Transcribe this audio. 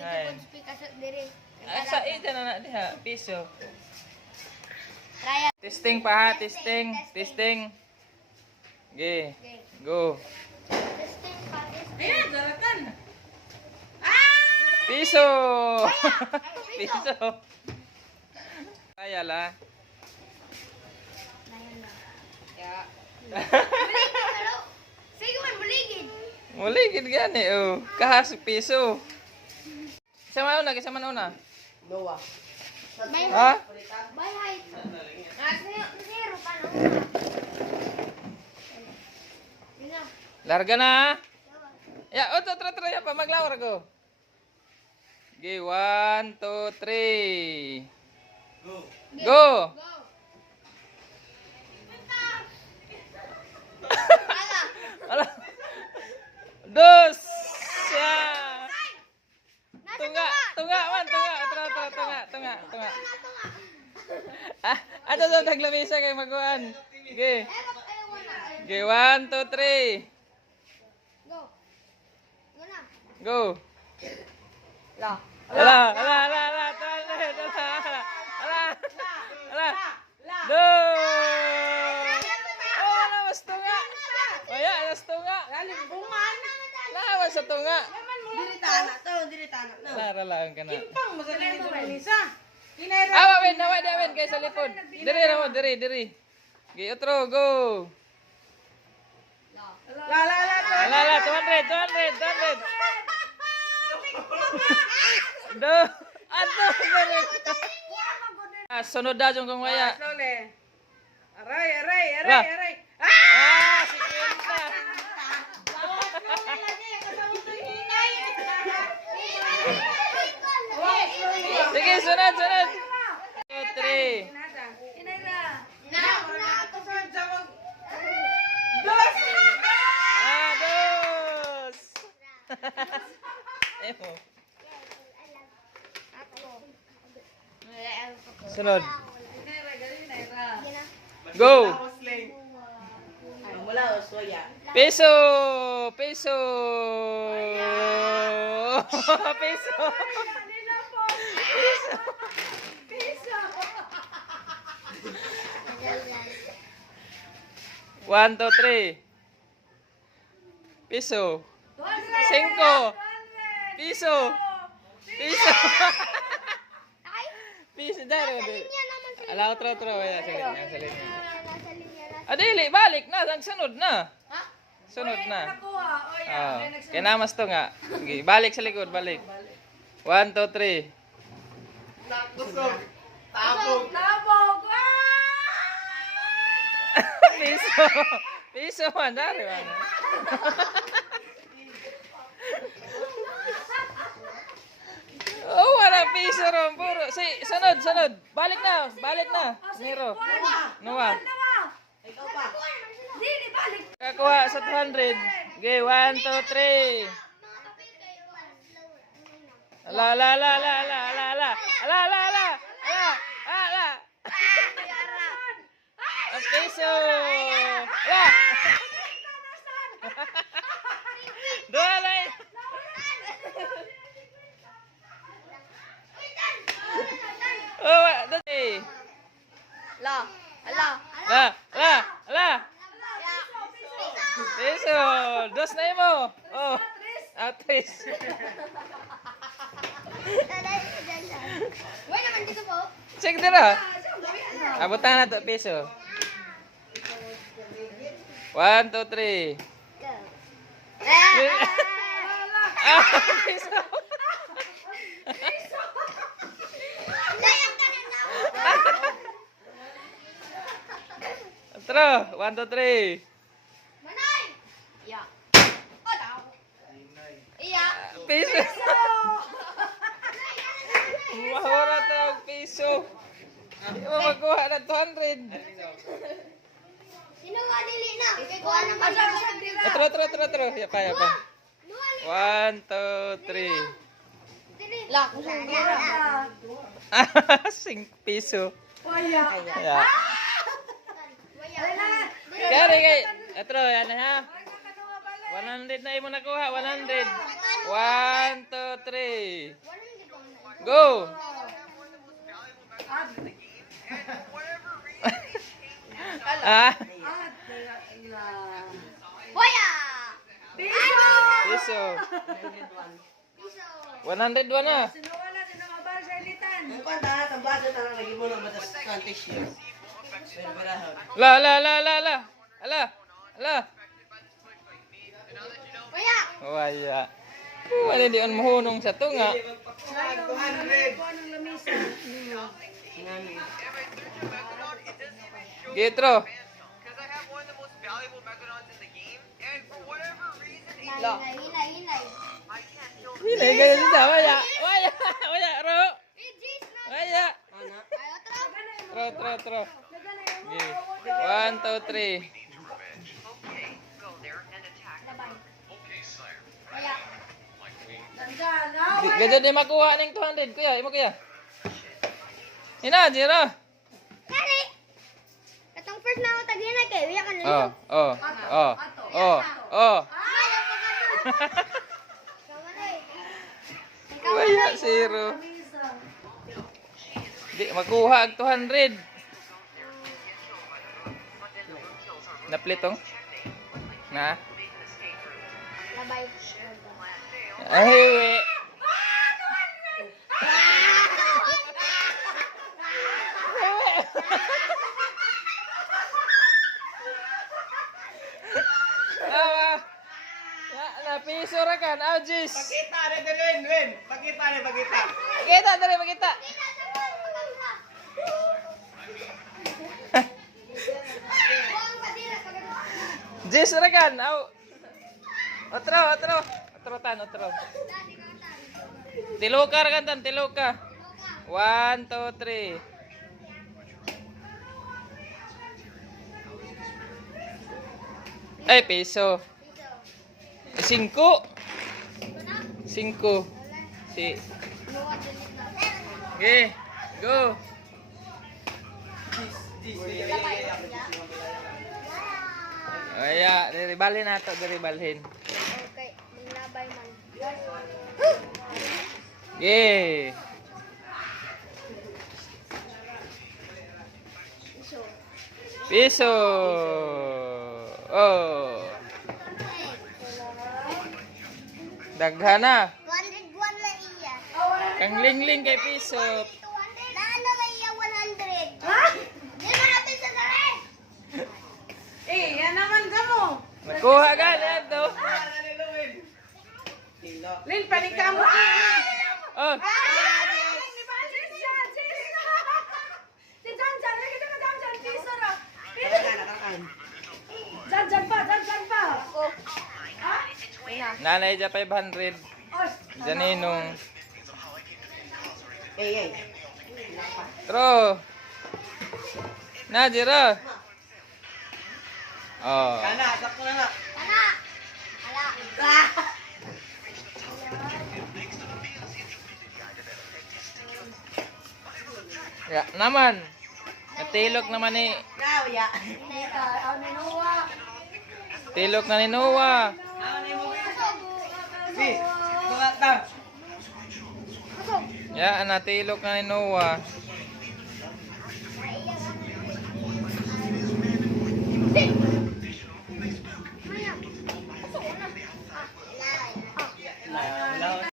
Ay. Asa ito na diha, piso. Testing pa ha, testing. Testing. Okay, go. Ayan, daratan. Piso! Piso. Kaya la. Muligid gani oh. Kahas piso. Sama una, sama una. Noah. Ha? Larga na. Ya, otro, ya pa maglawar ko. Okay, 1, 2, 3. Go. Ala. Dos. Ya. Tunga man, tunga. Ah, ato sa taglamisa kay maguan. Okay. Okay, 1, 2, 3. Go. Ala. Do. Oh, lawas tunga. Maya, lawas tunga. Lawas sa tunga. Diri tanah. Lara lang ka na. Pang masaling ito rin isa. Awen, kay sa lipod. Diri. Okay, otro, go. La, 200. Do. Ato, diri. Sunod da jung kong maya. Slowly. Aray. Lah. Ah! Ah, si Quinta. Sige, sunod. 2, 3. Dos. Emo. Sunod. Go. Mula Osoya. Peso. Peso. One, two, three. Piso. 5. Piso. Piso dari. Ala otro. Ya, salin. Adili, balik na. Ang sunod na. Sunod na. Oh. Kaya namas to nga. Okay, balik sa likod, balik. 1, 2, 3. Tabog. Piso man, dari man. Oh, wala piso ron, puro. Sunod. Balik na. Nero. Noah. Ikaw pa. Kakuha sa 200. Okay, 1, 2, 3. Ala. Ang piso. Ala. Dua. Oh, dati. La. Piso. Dos na mo. Oh. Atris. Sige dira. Abutan na to piso. 1, 2, 3. Piso. Otro. 1, 2, 3. Piso. Mahura to ang piso. Hindi mo magkuha na 200. Sino nga dili na? Kuha na ba? Otro. Yapa. 1, 2, 3. La, kusang gera. 5 piso. Waya. Ya. Kaya. Otro, yan ha. 100 na imo nakuha. 100. 1, 2, 3. Go! Ah, Boya! piso. 101 na. Sinuwala, sinungabar sa ilitan. Ang kwanta na, tambado na lang lagi mo ng batas contest years. Berberahon. La, la, la, la, la. Ala, ala. Boya! Waya. Wala di on mahunong sa tunga. Sayo, kuha ng lamisa. Gitro. Hinay. Hinay ganyan sa waya. Waya, waya, ro. Regis na! Waya. Ana. Ayaw, tara! Tro. Okay. 1, 2, 3. Labay. Boya! Tandaan, ha? Gadyo di makuha ng 200. Kuya, imo kuya. Hina, Jiro. Kali! Katong first na ako tagina kay Uya ka na Oh, nito. oh, oh, oh, oh. Ayaw pa ka na! Kamu na eh. Waya, 0. Di makuha ang 200. Naplitong? Na? Labay. Ay, we. Tawa. Na piso ra kan, Aujis. Pakita na din, Win. Pakita na, pakita. Kita dali, makita. Buang ka dira pag Jis ra kan, au. Otro. Otro tan, otro. Tiluka ra kan tan, tiluka. 1, 2, 3. Ay, piso. 5. 5. Si. Okay, go. Aya, diribalhin nato, diribalhin. Okay, maglabay man. Okay. Piso. Oh. Daghana. 101 na iya. Kang lingling kay piso. 200. Naano ba iya 100? Ha? Yan na natin sa sari. Eh, yan naman ka mo. Nakuha ka na to. Lin, panika mo. Oh. Nanay dya 500. Janinong. Eh. Tro. Najira. Oh. Kana, sakto na na. Ana. Ala. Ya, naman. Natilok naman ni. Now, ya. Tilok na ni Noah. Si, mga ta. Ya, natilok na ni Noah. Maya. Pasok na. Ah.